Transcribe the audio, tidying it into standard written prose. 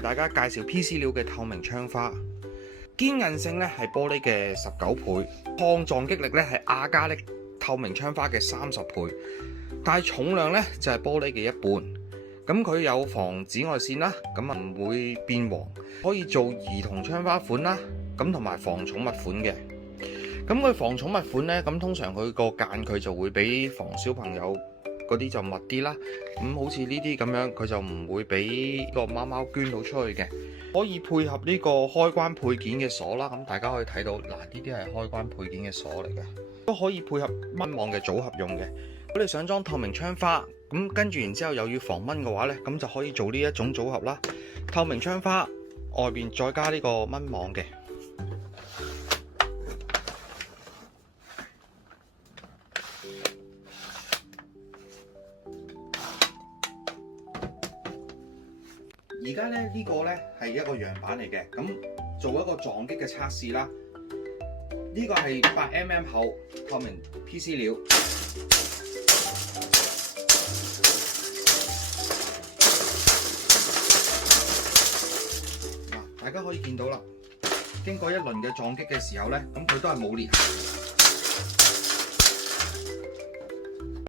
大家介紹 PC 料嘅透明窗花，堅韌性咧係玻璃嘅19倍，抗撞擊力咧係亞加力透明窗花嘅30倍，但係重量咧就係玻璃嘅一半。咁佢有防紫外線啦，咁啊唔會變黃，可以做兒童窗花款啦，咁同埋防寵物款嘅。咁佢防寵物款咧，咁通常佢個間距就會比防小朋友嗰啲就密啲啦。咁好似呢啲咁樣，佢就唔會俾個貓貓捐到出去嘅。可以配合呢個開關配件嘅鎖啦。咁大家可以睇到，嗱呢啲係開關配件嘅鎖嚟嘅，都可以配合蚊網嘅組合用嘅。如果你想裝透明窗花，咁跟住然之後又要防蚊嘅話呢，咁就可以做呢一種組合啦。透明窗花外邊再加呢個蚊網嘅。而家咧呢個咧係一個樣板嚟嘅，咁做一個撞擊嘅測試啦。呢個係8mm 厚透明 PC 料。嗱，大家可以見到啦，經過一輪嘅撞擊嘅時候咧，咁佢都係冇裂痕。